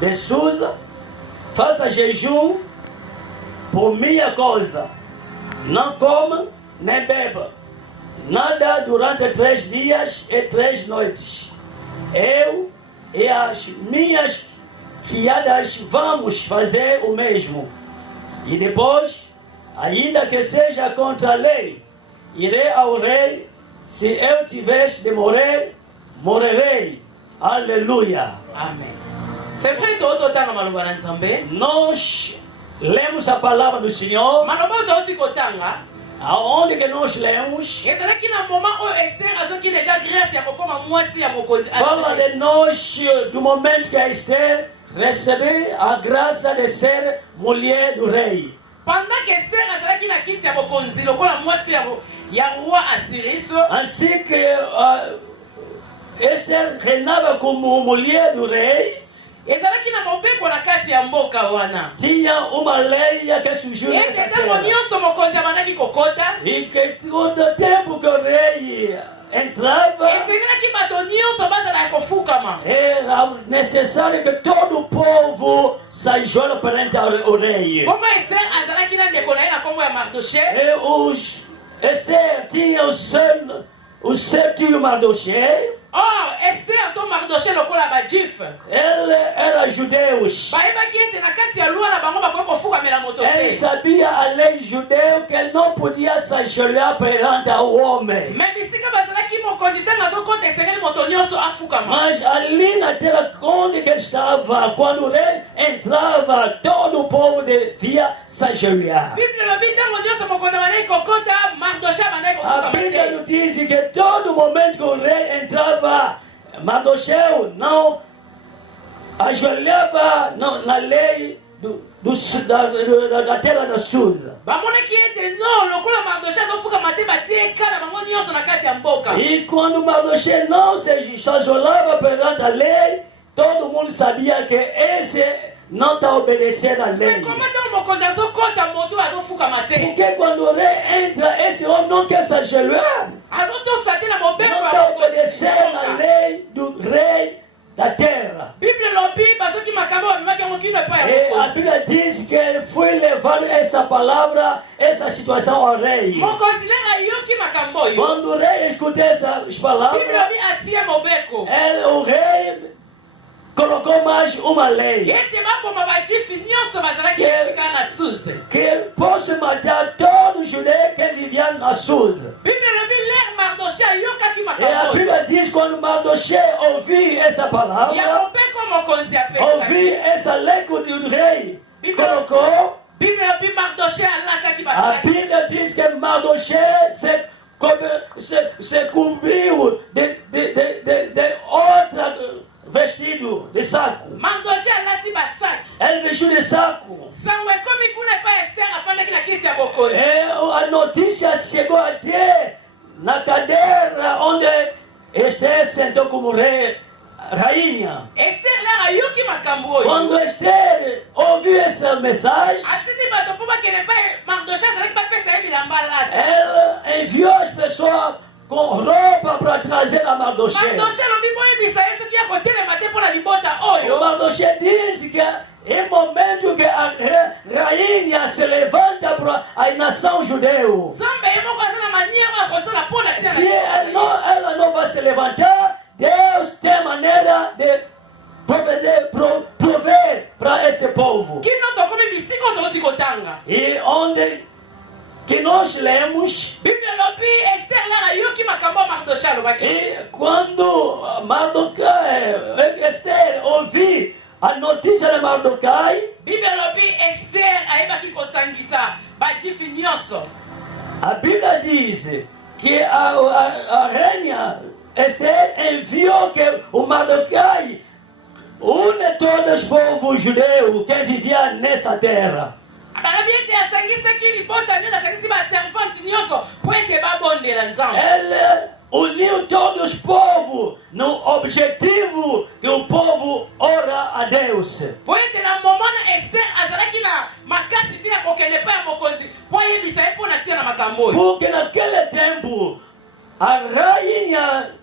de Susa, faça jejum por minha causa. Não coma nem beba nada durante 3 dias e 3 noites. Eu e as minhas criadas vamos fazer o mesmo. E depois, ainda que seja contra a lei, irei ao rei. Se eu tiver de morrer, morrerei. Aleluia. Amen. C'est vrai todo tanga maloba na Nzambe. Nós lemos a palavra do Senhor. Maloba todo kotanga. Aonde que nós lemos? Ezala kina moment o Esther azoki déjà grâce ya kokoma mwasi ya mokonzi. Fala de nós do momento que a Esther recebeu a graça de ser mulher do rei. Pendant que Esther azalaki na kiti ya mokonzi lokola mwasi ya roi Assyrus. Assim que Esther reinava como mulher do rei. Ezalaki na mobeko na kati ya mboka wana. Tinha uma lei que surgiu nessa terra. E que todo tempo que o rei entrava, era necessário que todo o povo se ajoelhe perante o rei. E Esther tinha o seu tio Mardochê. Esther to Mardochê lokola ba juif. Ele era judeu. Ele sabia a lei judeu que ele não podia se ajoelhar perante o homem. Mas ali na terra onde que estava, quando o rei entrava, todo o povo devia se ajoelhar. A Bíblia nos diz que todo momento que o rei entrava, Mardochê não ajoelhava na lei da terra da Susa. E quando Mardochê não se ajoelhava perante a lei, todo mundo sabia que esse não está obedecendo a lei. Porque quando o rei entra, esse homem não quer se ajoelhar. Não está obedecendo a lei do rei da terra. E a Bíblia diz que ele foi levar essa palavra, essa situação ao rei. Quando o rei escutou essas palavras, o rei colocou mais uma lei que possa matar todos os judeus que viviam na Susa. E a Bíblia diz que quando Mardochê ouviu essa palavra, ouviu essa lei que o rei colocou, a Bíblia diz que Mardochê se cobriu de outra vestido de saco. Ele vestiu de saco. E a notícia chegou até na cadeira onde Esther sentou como rainha. Quando Esther ouviu essa mensagem, ela enviou as pessoas com roupa para trazer a Mardochê. O Mardochê disse que é momento que a rainha se levanta para a nação judeu. Se ela não vai se levantar, Deus tem maneira de prover para esse povo. E onde que nós lemos, e quando Esther ouviu a notícia de Mardochê, a Bíblia diz que a rainha Esther enviou que o Mardochê une todos os povos judeus que viviam nessa terra. Ele uniu todos os povos no objetivo que o povo ora a Deus. Porque naquele tempo a rainha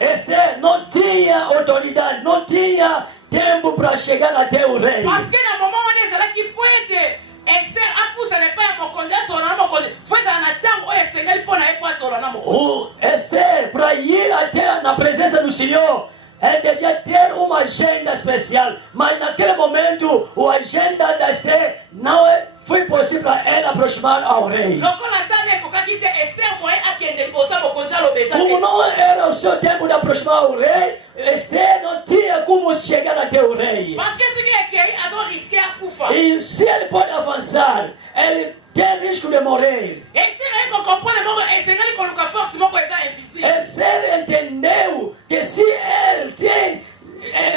Esther não tinha autoridade, não tinha tempo para chegar até o rei. Parce que na moment wana ezalaki po ete Esther apusana epai ya mokonzi asola na mokonzi fo ezala na ntango oyo esengeli mpo na ye po asola na mokonzi. O Esther, para ir até na presença do Senhor, ela devia ter uma agenda especial. Mas naquele momento, a agenda da Esther não foi possível para ela aproximar ao rei. Lokola tana ekokaki te Esther moye akende liboso ya mokonzi alobeza Como te. não era o seu tempo de aproximar ao rei, Esther não tinha como chegar até o rei. Parce que soki ekei azoriske akufa. E se ele pode avançar, ele tem risco de morrer. Esther aye kokomprendre moko esengeli koluka force moko eza invisible. Esther entendeu que se ele tem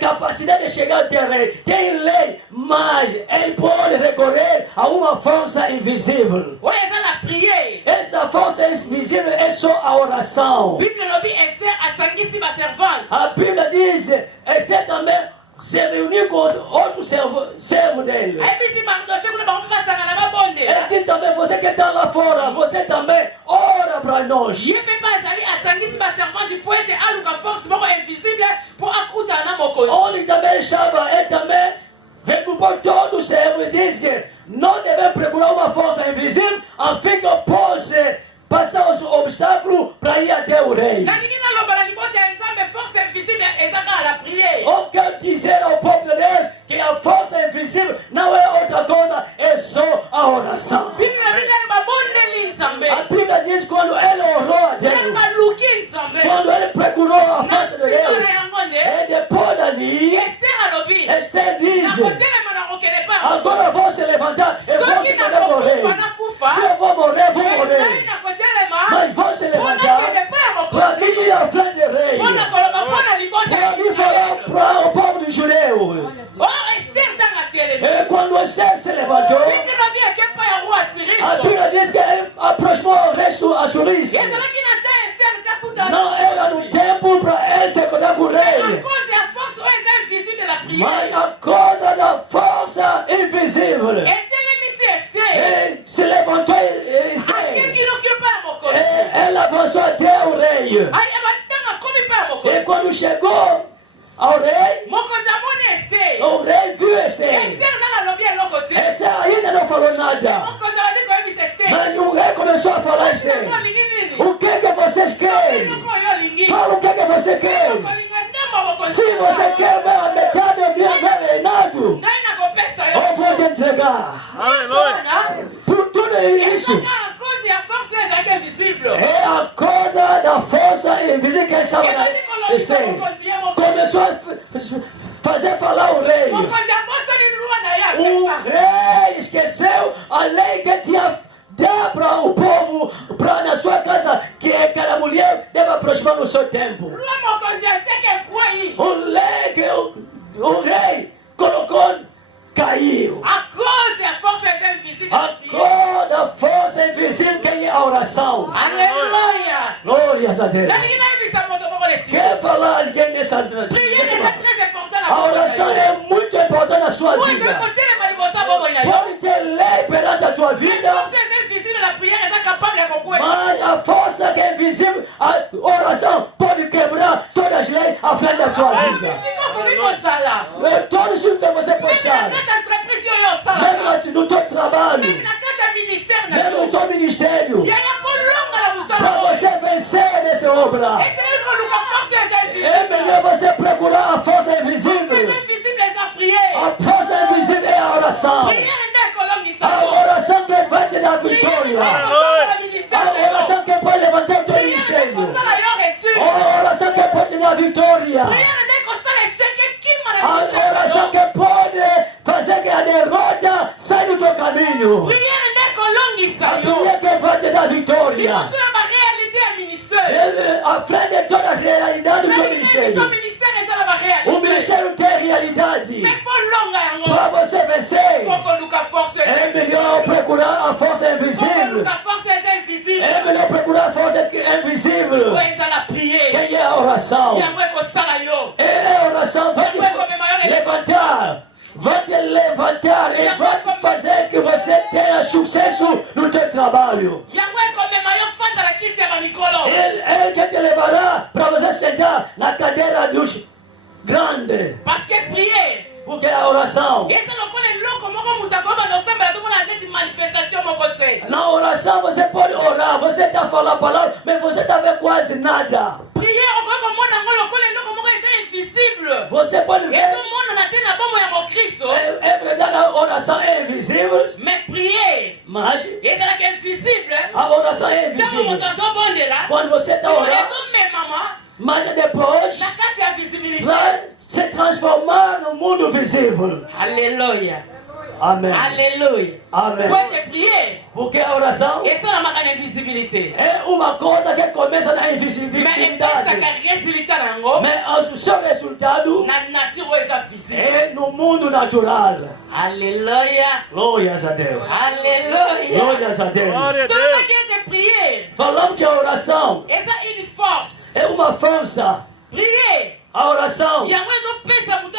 capacidade de chegar até o rei, tem lei, mas ele pode recorrer a uma força invisível. Oyo eza na priere. Essa força invisível é só a oração. Bible elobi Esther asangisi baservante. A Bíblia diz, Esther também se reuniu com outro servo dele. ayebisi Mardoche kuna bango mpe basangana babondela. Ele diz também, você que está lá fora, você também ora para nós. ye mpe mpe azali asangisi baservante po ete aluka force moko invisible po akutana na mokonzi. Onde também estava, ele também regrupou todos os servos e disse que não devemos procurar uma força invisível, a fim que eu possa passar os obstáculos para ir até o rei. nalingi naloba na libota ya nzambe force invisible eza kaka na priere. Eu quero dizer ao povo de Deus que a força invisível não é outra coisa, é só a oração. bible nabilenge babondeli nzambe. A Bíblia diz quando ele orou a bilenge Deus, baluki nzambe. quando ele procurou a na face de nsima Deus, na yango nde e depois dali, Esther alobi Esther diz, nakotelema nakokende pa agora eu vou se levantar e vou soki se poder morrer. nakokufa nakufa Se eu vou morrer, vou ngai morrer. nakotelema Mas vou se mpo levantar nakende pa ya para mokonzi vir à frente do rei, mpo nakoloba mpo na libota para ya vir falar Israele. para o povo de Judeu. o Esther ntango atelemi E quando Esther se levantou, bible lobi ake pa ya roi a Cyrus. Bíblia diz que ele aproximou o resto assurista. ezalaki na te Esther takutana Não era no tempo para ele se encontrar com o a rei, cause ya force oyo eza invisible na mas priere a coisa da força invisível. etelemisi Esther Ele se levantou e akekilokilo pa ya mokonzi ela avançou até o rei. ntango akomi pa ya E mokonzi quando chegou ao rei, mokonzi amoni Esther. o rei viu Esther. Esther nana alobi eloko te Esther ainda não falou nada, mokonzi abandi koyebisa Esther mas o rei começou a falar a Esther. eloko olingi nini O que vocês querem? eloko oyo olingi Fala o que você quer. eloko olinga ndembo mokonzi Se você quer a metade do meu reinado, ngai nakopesa eu vou te entregar. wana Por tudo isso, ezaka a cause ya force oyo ezalaki invisible é a coisa da força invisível que estava ebandi na kolobisa Esther. mokonzi ye mokonzi Começou a fazer falar o rei. mokonzi abosani lwa na ye O apesa rei esqueceu a lei que tinha dado para o povo, para na sua casa, que cada mulher deve aproximar no seu tempo. lwa mokonzi ateke ekwei O lei que o rei colocou caiu. a cause ya force eza invisible A cor da força invisível que é a oração. alleluya Glórias a Deus. nalingi nayebisa moto moko lesi Quer falar alguém nessa priere eza très important na A oração é muito importante na sua oyo ezali vida. kotelema liboso ya bomoi na yo Pode ter lei perante a tua vida, force eza invisible na priere eza capable ya kokwesa mas a força que é invisível, a oração pode quebrar todas as leis à frente da tua vida. bisika okoki kosala Todos os que você meme na puxar, kati ya entreprise oyo osalaka mesmo no teu trabalho, meme na kati ya ministère na mesmo no yo teu ministério, yaya kolonga na mosala para oyo você vencer nessa obra, esengeli koluka force eza é invisible melhor você procurar a força force eza invisível. invisible eza priere A força invisível é a oração. priere nde ekolongisa A yo oração que vai te dar priere nde vitória. ekosala A ministère na yo oração que pode levantar o teu priere nde ministério. ekosala yo reçu A oração que pode te dar vitória. priere nde ekosala esheke kima na A ministère na oração yo que pode fazer que a derrota saia do teu caminho. priere nde ekolongisa A yo Bíblia que vai te dar vitória. liboso na baréalité ya ministère À frente de toda a realidade do teu nalingi biso ministério. ministère eza na O baréalité ministério tem realidade. mais fo longa yango Para você vencer, fo koluka force é melhor procurar a força fo invisível. koluka force eza invisible É melhor procurar a força invisível. oyo eza na priere Quem é a oração? yango ekosala yo É a oração. Vai te levantar. Vai te levantar e vai fazer que você tenha sucesso no teu trabalho. yango ekomema yo fanda na kiti ya bamikolo Ele que te levará para você sentar na cadeira dos grande. Parce que prier, Porque a oração, eza lokola eloko moko moto akoyeba osambela tomona neti manifestation moko te. na oração você pode orar, você está falando a palavra, mas você está vendo quase nada. Prier okoki komona yango lokola eloko moko eza invisible. Você pode ver, ezomonana te na bomoi ya mokristo. é verdade, a oração é invisível, Mais prier mas ezalaka invisible. a oração é Ntango moto invisível. azobondela Quando você está orando, ezomemama mas depois na kati ya visibilité. vai se transformar no mundo visível. Alléluia. Amém. Alléluia. Amém. Pour te prier, Porque a oração esalamaka na invisibilité. é uma coisa que começa na Mais invisibilidade, epesaka résultat nango mas o seu resultado na nature oyo eza visible. é no mundo natural. Alléluia. Glórias a Deus. Alléluia. Glórias a Deus. Glória a Toda Deus. que de prier, Falamos que a oração eza une force. é uma força. Prier, A oração yango ezopesa moto